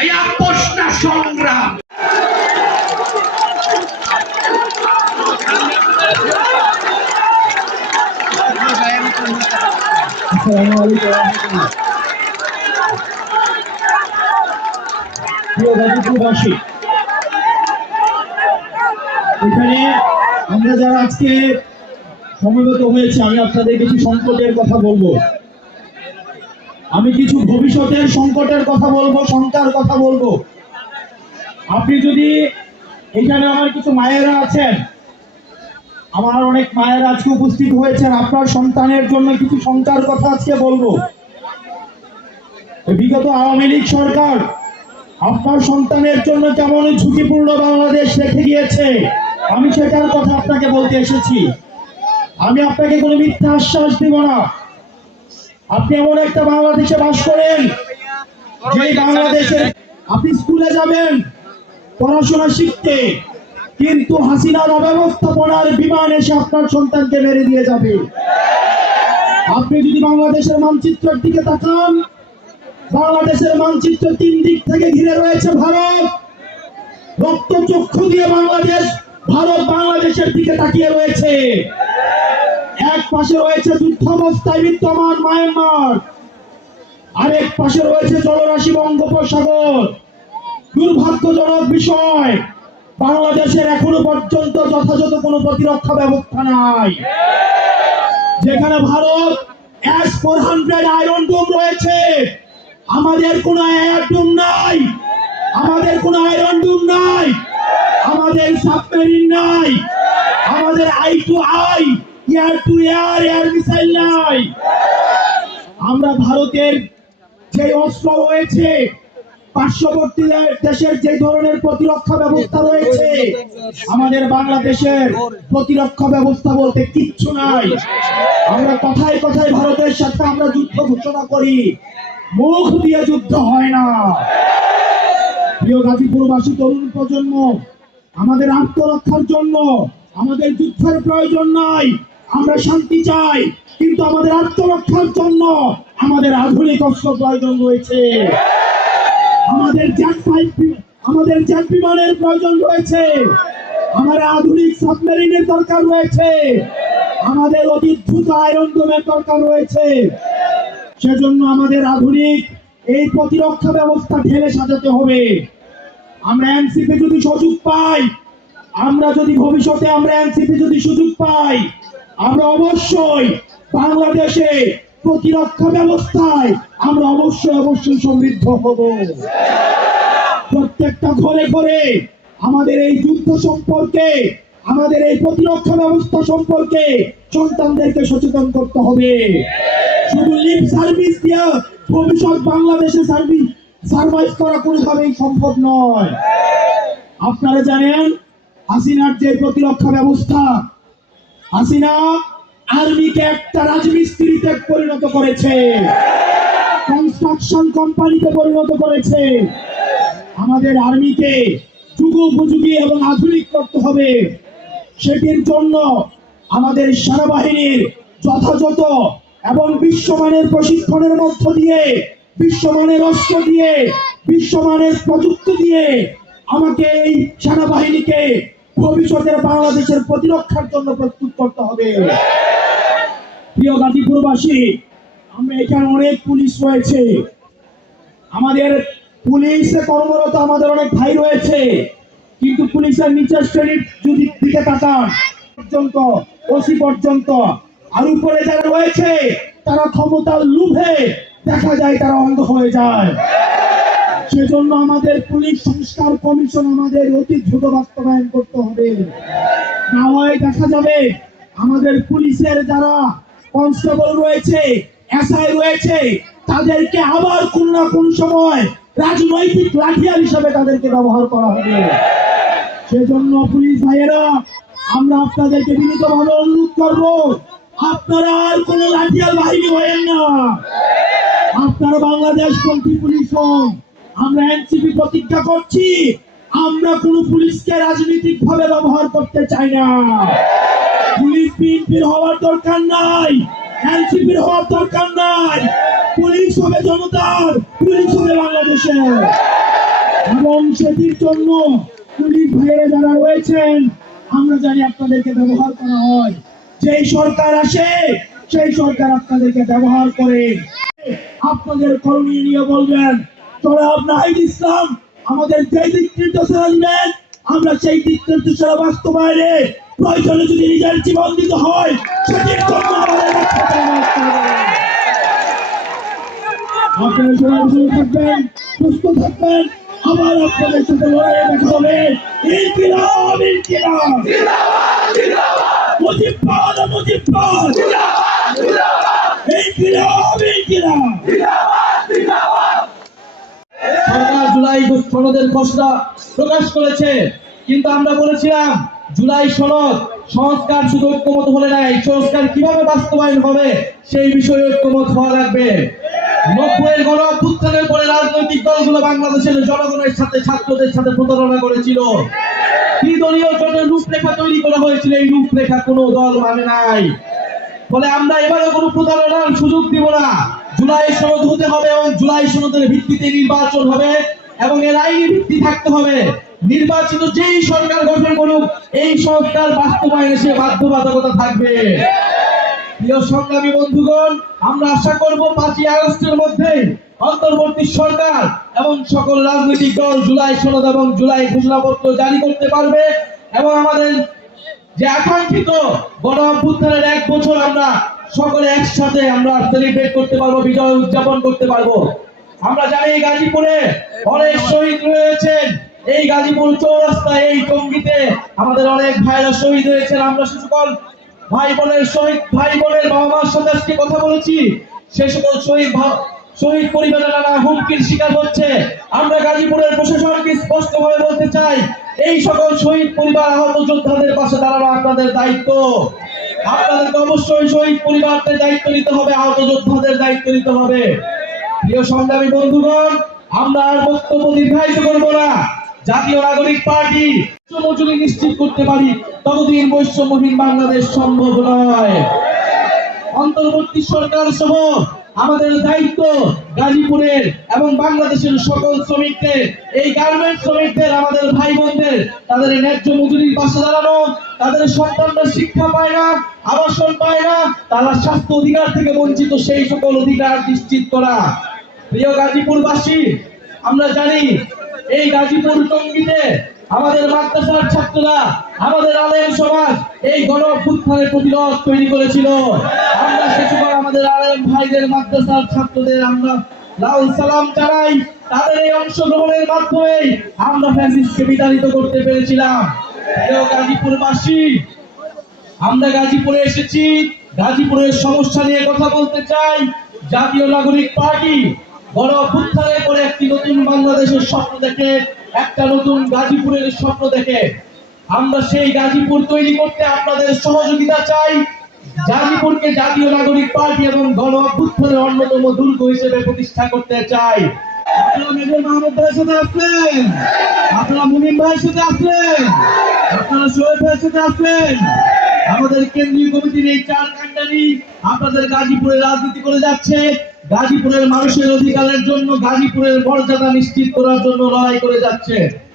এই আপোষটা সংগ্রাম। এখানে আমরা যারা আজকে সমবেত হয়েছে, আমি আপনাদের কিছু সংকটের কথা বলব। আমি কিছু ভবিষ্যতের সংকটের কথা বলব, শঙ্কার কথা বলব। আপনি যদি এখানে আমার কিছু মায়েরা আছেন, আমার অনেক মায়ের আজকে উপস্থিত হয়েছেন, আপনার সন্তানের জন্য কিছু শঙ্কার কথা আজকে বলব। বিগত আওয়ামী লীগ সরকার আপনার সন্তানের জন্য কেমন ঝুঁকিপূর্ণ বাংলাদেশ রেখে গিয়েছে, আমি সেটার কথা আপনাকে বলতে এসেছি। আমি আপনাকে কোনো মিথ্যা আশ্বাস দিব না। আপনি এমন একটা বাংলাদেশে বাস করেন যেই বাংলাদেশে আপনি স্কুলে যাবেন পড়াশোনা শিখতে, কিন্তু হাসিনার অব্যবস্থাপনার বিমান এসে আপনার সন্তানকে মেরে দিয়ে যাবে। আপনি যদি বাংলাদেশের মানচিত্রের দিকে তাকান, বাংলাদেশের মানচিত্র তিন দিক থেকে ঘিরে রয়েছে ভারত। রক্ত চক্ষু দিয়ে বাংলাদেশ, ভারত বাংলাদেশের দিকে তাকিয়ে রয়েছে। এক পাশে রয়েছে যুদ্ধাবস্থায় বিদ্যমান মায়ানমার। আরেক পাশে রয়েছে জলরাশি বঙ্গোপসাগর। দুর্ভাগ্যজনক বিষয়, বাংলাদেশের এখনও পর্যন্ত যথাযথ কোনো প্রতিরক্ষা ব্যবস্থা নাই। যেখানে Bharat S four hundred Iron Dome রয়েছে। আমাদের কোনো এয়ার ডোম নাই। আমাদের কোনো আয়রন ডোম নাই। আমাদের সাবমেরিন নাই। আমাদের I to I air to air air missile নাই। আমরা ভারতের যে অস্ত্র রয়েছে, পার্শ্ববর্তী দেশের যে ধরনের প্রতিরক্ষা ব্যবস্থা রয়েছে, আমাদের বাংলাদেশের প্রতিরক্ষা ব্যবস্থা বলতে কিচ্ছু নাই। আমরা কথায় কথায় ভারতের সাথে আমরা যুদ্ধ ঘোষণা করি। মুখ দিয়ে যুদ্ধ হয় না। প্রিয় গাজীপুরবাসী, তরুণ প্রজন্ম, আমাদের আত্মরক্ষার জন্য, আমাদের যুদ্ধের প্রয়োজন নাই। আমরা শান্তি চাই, কিন্তু আমাদের আত্মরক্ষার জন্য আমাদের আধুনিক অস্ত্র প্রয়োজন রয়েছে। আমাদের জ্যাট আমাদের জ্যাট বিমানের প্রয়োজন রয়েছে। আমাদের আধুনিক সাবমেরিনের দরকার রয়েছে। আমাদের অতি দ্রুত আয়রন ডোমের দরকার রয়েছে। সেজন্য আমাদের আধুনিক এই প্রতিরক্ষা ব্যবস্থা ঢেলে সাজাতে হবে। আমরা এনসিপি যদি সুযোগ পাই, আমরা যদি ভবিষ্যতে আমরা এনসিপি যদি সুযোগ পাই আমরা অবশ্যই বাংলাদেশে প্রতিরক্ষা ব্যবস্থায় আমরা অবশ্যই অবশ্যই সমৃদ্ধ হব। প্রত্যেকটা ঘরে ঘরে আমাদের এই যুদ্ধ সম্পর্কে, আমাদের এই প্রতিরক্ষা ব্যবস্থা সম্পর্কে সন্তানদেরকে সচেতন করতে হবে। শুধু লিপ সার্ভিস দিয়ে ভবিষ্যৎ বাংলাদেশে সার্ভিস সার্ভাইভ করা কোনোভাবেই সম্ভব নয়। আপনারা জানেন, হাসিনার যে প্রতিরক্ষা ব্যবস্থা হাসিনা আর্মিকে একটা রাজমিস্ত্রিতে পরিণত করেছে। কনস্ট্রাকশন কোম্পানিতে পরিণত করেছে। আমাদের আর্মিকে যুগোপযোগী এবং আধুনিক করতে হবে। সেটির জন্য আমাদের সেনাবাহিনীর যথাযথ এবং বিশ্বমানের প্রশিক্ষণের মধ্য দিয়ে, বিশ্বমানের অস্ত্র দিয়ে, বিশ্বমানের প্রযুক্তি দিয়ে আমাকে এই সেনাবাহিনীকে ভবিষ্যতের বাংলাদেশের প্রতিরক্ষার জন্য প্রস্তুত করতে হবে। প্রিয় গাজীপুরবাসী, আমরা এখানে অনেক পুলিশ রয়েছে। আমাদের পুলিশে কর্মরত আমাদের অনেক ভাই রয়েছে। কিন্তু পুলিশের নিচের শ্রেণির যদি দিকে তাকান, পর্যন্ত, ওসি পর্যন্ত, আর উপরে যারা রয়েছে, তারা ক্ষমতার লোভে দেখা যায়, তারা অন্ধ হয়ে যায়। সেজন্য আমাদের পুলিশ সংস্কার কমিশন আমাদের অতি দ্রুত বাস্তবায়ন করতে হবে। না হয় দেখা যাবে আমাদের পুলিশের যারা কনস্টেবল রয়েছে, এসআই রয়েছে, তাদেরকে আবার কোন না কোন সময় রাজনৈতিক লাঠিয়ার হিসাবে তাদেরকে ব্যবহার করা হবে। সেজন্য পুলিশ ভাইয়েরা, আমরা আপনাদেরকে বিনীতভাবে অনুরোধ করব, আপনারা আর কোনো লাঠিয়াল বাহিনী হয়েন না। আপনারা বাংলাদেশ পন্থী পুলিশ হন। আমরা এনসিপি প্রতিজ্ঞা করছি, আমরা কোন পুলিশকে রাজনৈতিক ভাবে ব্যবহার করতে চাই না। পুলিশ বিএনপির হওয়ার দরকার নাই, এনসিপির হওয়ার দরকার নাই। পুলিশ হবে জনতার, পুলিশ হবে বাংলাদেশের। এবং সেটির জন্য পুলিশ ভাইয়েরা যারা রয়েছেন, আমরা জানি আপনাদেরকে ব্যবহার করা হয়। যেই সরকার আসে, সেই সরকার আপনাদেরকে ব্যবহার করে। আপনাদের করণীয় নিয়ে বলবেন জনাব নাহিদ ইসলাম, আমাদের যে দিক নির্দেশনা দিবেন আমরা সেই দিক নির্দেশনা বাস্তবায়নে প্রয়োজনে যদি নিজের জীবন দিতে হয় সেটির। আপনারা সবাই থাকবেন, সুস্থ থাকবেন, আবার আপনাদের সাথে লড়াই দেখা হবে। ইনকিলাব ইনকিলাব। মুজিববাদ মুজিববাদ। সরকার জুলাই সনদের খসড়া প্রকাশ করেছে। কিন্তু আমরা বলেছিলাম, জুলাই সনদ সংস্কার শুধু ঐক্যমত হলে না এই সংস্কার কীভাবে বাস্তবায়ন হবে সেই বিষয়ে ঐক্যমত হওয়া লাগবে। নব্বইয়ের গণ অভ্যুত্থানের পরে রাজনৈতিক দলগুলো বাংলাদেশের জনগণের সাথে, ছাত্রদের সাথে প্রতারণা করেছিল। কি দলীয় জন্য রূপরেখা তৈরি করা হয়েছিল, এই রূপরেখা কোনো দল মানে নাই। ফলে আমরা এবারে কোনো প্রতারণার সুযোগ দিব না। জুলাই সনদ হতে হবে এবং জুলাই সনদের ভিত্তিতে নির্বাচন হবে এবং এর আইনি ভিত্তি থাকতে হবে। নির্বাচিত যেই সরকার গঠন করুক, এই সরকার বাস্তবায়নে সে বাধ্যবাধকতা থাকবে। প্রিয় সংগ্রামী বন্ধুগণ, আমরা আশা করব পাঁচই আগস্টের মধ্যে অন্তর্বর্তী সরকার এবং সকল রাজনৈতিক দল জুলাই সনদ এবং জুলাই ঘোষণাপত্র জারি করতে পারবে এবং আমাদের যে আকাঙ্ক্ষিত গণ এক বছর আমরা সকলে একসাথে আমরা সেলিব্রেট করতে পারব, বিজয় উদযাপন করতে পারব। আমরা জানি গাজীপুরে অনেক শহীদ রয়েছেন, এই গাজীপুর চৌরাস্তায় এই টঙ্গিতে আমাদের অনেক ভাইরা শহীদ হয়েছেন। আমরা সকল ভাই বোনের শহীদ, ভাই বোনের বাবা মার সাথে আজকে কথা বলেছি। সে সকল শহীদ শহীদ পরিবারের নানা হুমকির শিকার হচ্ছে। আমরা গাজীপুরের প্রশাসনকে স্পষ্ট ভাবে বলতে চাই, এই সকল শহীদ পরিবার, আহত যোদ্ধাদের পাশে দাঁড়ানো আপনাদের দায়িত্ব। আপনাদেরকে অবশ্যই শহীদ পরিবারদের দায়িত্ব নিতে হবে, আহত যোদ্ধাদের দায়িত্ব নিতে হবে। প্রিয় সংগ্রামী বন্ধুগণ, আমরা আর বক্তব্য দীর্ঘায়িত করব না। জাতীয় নাগরিক পার্টি মজুরি নিশ্চিত করতে পারি, ততদিন বৈষম্যহীন বাংলাদেশ সম্ভব নয়। অন্তর্বর্তী সরকার সহ আমাদের দায়িত্ব গাজীপুরের এবং বাংলাদেশের সকল শ্রমিকদের, এই গার্মেন্ট শ্রমিকদের, আমাদের ভাই বোনদের তাদের ন্যায্য মজুরির পাশে দাঁড়ানো, তাদের সন্তানরা শিক্ষা পায় না, আবাসন পায় না, তারা স্বাস্থ্য অধিকার থেকে বঞ্চিত সেই সকল অধিকার নিশ্চিত করা। প্রিয় গাজীপুরবাসী, আমরা জানি এই গাজীপুর টঙ্গিতে আমাদের মাদ্রাসার ছাত্ররা, আমাদের আলেম সমাজ এই গণ প্রতিরোধ তৈরি করেছিল। আমরা সময় আমাদের আলেম ভাইদের মাদ্রাসার ছাত্রদের আমরা লাল সালাম জানাই। তাদের এই অংশগ্রহণের মাধ্যমে আমরা ফ্যাসিস্টকে বিতাড়িত করতে পেরেছিলাম। গাজীপুরবাসী, আমরা গাজীপুরে এসেছি। গাজীপুরের সমস্যা নিয়ে কথা বলতে চাই। জাতীয় নাগরিক পার্টি বড় অভ্যুত্থানের পরে একটি নতুন বাংলাদেশের স্বপ্ন দেখে, একটা নতুন গাজীপুরের স্বপ্ন দেখে। আমরা সেই গাজীপুর তৈরি করতে আপনাদের সহযোগিতা চাই। গাজীপুরকে জাতীয় নাগরিক পার্টি এবং গণ অভ্যুত্থানের অন্যতম দুর্গ হিসেবে প্রতিষ্ঠা করতে চাই। রাজনীতি করে যাচ্ছে। গাজীপুরের মানুষের অধিকারের জন্য গাজীপুরের মর্যাদা নিশ্চিত করার জন্য লড়াই করে যাচ্ছে।